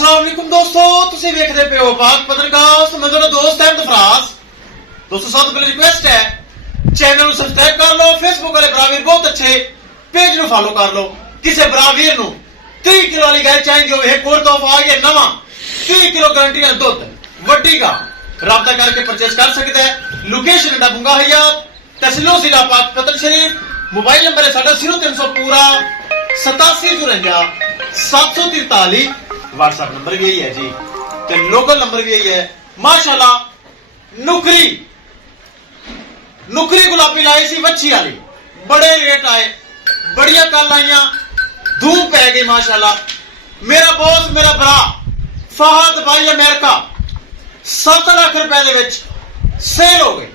अस्सलाम वालेकुम दोस्तों, तुसी वेखदे पे हो पाक पत्रकास्ट। मैं तेरा दोस्त अहमद फराज। दोस्तों सब तो पहले रिक्वेस्ट है चैनल को सब्सक्राइब कर लो। फेसबुक वाले ब्रावीर बहुत अच्छे पेज नु फॉलो कर लो। किसी ब्रावीर नु 30 किलो वाली गाय चाहिए हो, एक और तोहफा आ गया नवा 30 किलो गारंटी ना दुध वड्डी का राब्ता करके परचेज कर सकते हैं। लोकेशन है बुंगा हयात, तहसील जिला पाक कतल शरीफ। मोबाइल नंबर है साडा 0300 पूरा 8754 743। व्हाट्सएप नंबर भी यही है जी, तो लोकल नंबर भी यही है। माशाल्लाह नुकरी गुलाबी लाई सी वच्छी वाली, बड़े रेट आए, बढ़िया कल आईया, धूम पै गई माशाल्लाह। मेरा बॉस मेरा भरा फहद भाई अमेरिका 7 लाख रुपए दे विच सेल हो गई।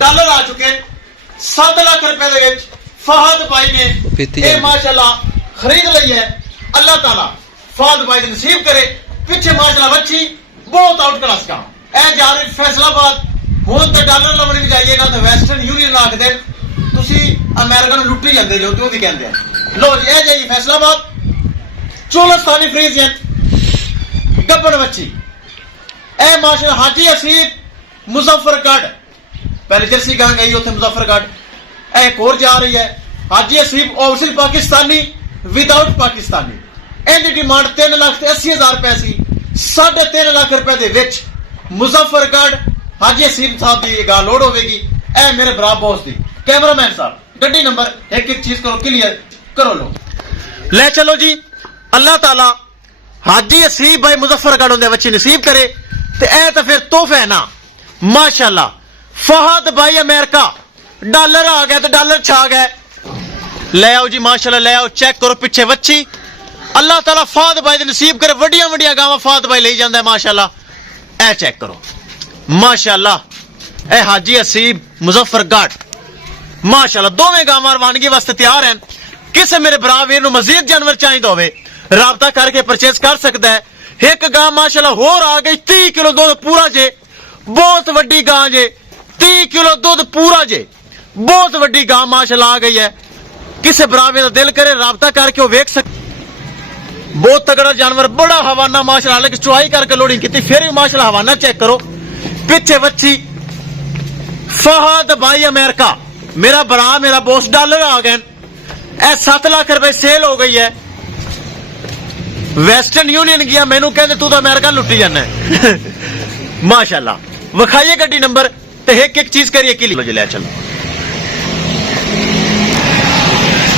डॉलर आ चुके 7 लाख रुपए दे विच फहद भाई ने ये माशाल्लाह खरीद ली है। अल्लाह ताला फहद भाई नसीब करे। पिछे माशाल्लाह बच्ची बहुत आउट क्लास का ए जा रही फैसलाबाद। हुण तो डॉलर लवण भी जाइएगा तो वेस्टर्न यूनियन आख दे तुसी अमेरिका नूं लुट्टी जांदे जो तो भी कहंदे आ। लो जी ए जाइए फैसलाबाद, चोलस्तानी फ्रीजियन गब्बड़ बच्ची ए माशाल्लाह। हाजी असीब मुजफ्फरगढ़, पहले जर्सी कहां गई उथे मुजफ्फरगढ़। एक और जा रही है हाजी असीब ओवरसीज पाकिस्तानी विदाउट पाकिस्तानी। इनकी डिमांड 3,80,000 रुपए सी। 3.5 लाख रुपए दे विच मुजफ्फरगढ़ हाजी असीब साहब की गाल लोड होगी। ए मेरे भरा बॉस दी कैमरामैन साहब गड्डी नंबर एक एक चीज करो क्लियर करो लो ले चलो जी। अल्लाह ताला हाजी असीब भाई मुजफ्फरगढ़ होंदे बच्चे नसीब करे ते ए तो फिर तोहफा है ना माशाल्लाह। फहद भाई अमेरिका डॉलर आ गया तो डॉलर छा गए। ले आओ जी माशाल्लाह ले आओ, चेक करो पिछे वच्छी। अल्लाह ताला फहद भाई दे नसीब करे, वड्डियां वड्डियां गावां फहद भाई ले जांदा है माशाल्लाह। ए चेक करो माशाल्लाह। ए हाजी असीब मुजफ्फरगढ़ माशाल्लाह दोवें गावां रवानगी वास्ते तैयार हैं। किसे मेरे भरा वीर नूं मजीद जानवर चाहिए होवे राबता करके परचेज कर सकता है। एक गां माशाल्लाह होर आ गई 30 किलो दूध पूरा जे, बहुत वड्डी गां जे। 30 किलो दूध पूरा जे, बहुत वड्डी गां माशाल्लाह आ गई है। किसे बराबर का दिल करे राबता करके वेख सक। बहुत तगड़ा जानवर, बड़ा हवाना माशाल्लाह। लेकिन चुआई करके लोडिंग की फिर भी माशाल्लाह हवाना चेक करो। पिछे बच्ची फहद भाई अमेरिका मेरा बरा मेरा बॉस डॉलर आ गए। 7 लाख रुपए सेल हो गई है। वेस्टर्न यूनियन गया, मैनू कहते तू तो अमेरिका लुटी जाना है माशाल्लाह। विखाइए गड्डी नंबर ते एक एक चीज करिए कि ले चलो।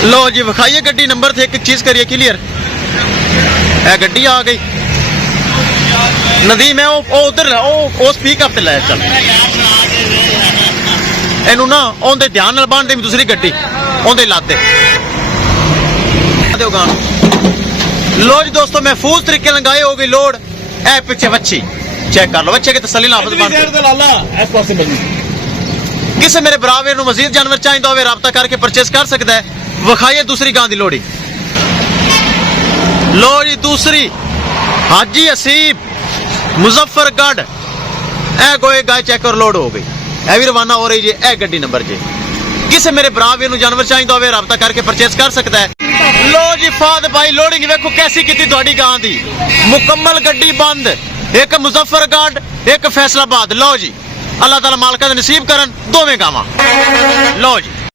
लो जी विखाइए गड्डी नंबर थे एक एक चीज करिए क्लियर। ए गड्डी आ गई नदीम है उधर स्पीक अप ले चल इनू ना ओंदे ध्यान नाल बांध दे दूसरी गड्डी ओंदे लाते गान। लो जी दोस्तों महफूज तरीके लगाए हो गई लोड। ए पिछे बच्ची चेक कर लो, बच्चे की तसल्ली नाफज बांध। किसे मेरे बराबर नूं मजीद जानवर चाहिए होवे राबता करके परचेज कर सकता है। विखाइए दूसरी गां दी लोड़ी। लो जी दूसरी हाजी असीब मुजफ्फरगढ़ ए गोए गाय चेक कर लोड हो गई। ए भी रवाना हो रही जी। ए गड्डी नंबर जी किसे मेरे बराबर नूं जानवर चाहिए होवे राबता करके परचेज कर सकता है। लो जी फहद भाई लोडिंग वेखो कैसी की थोड़ी गां दी मुकम्मल गड्डी बंद। एक मुजफ्फरगढ़ एक फैसलाबाद। लो जी अल्लाह ताला मालका नसीब करन दोवें गावां। लो जी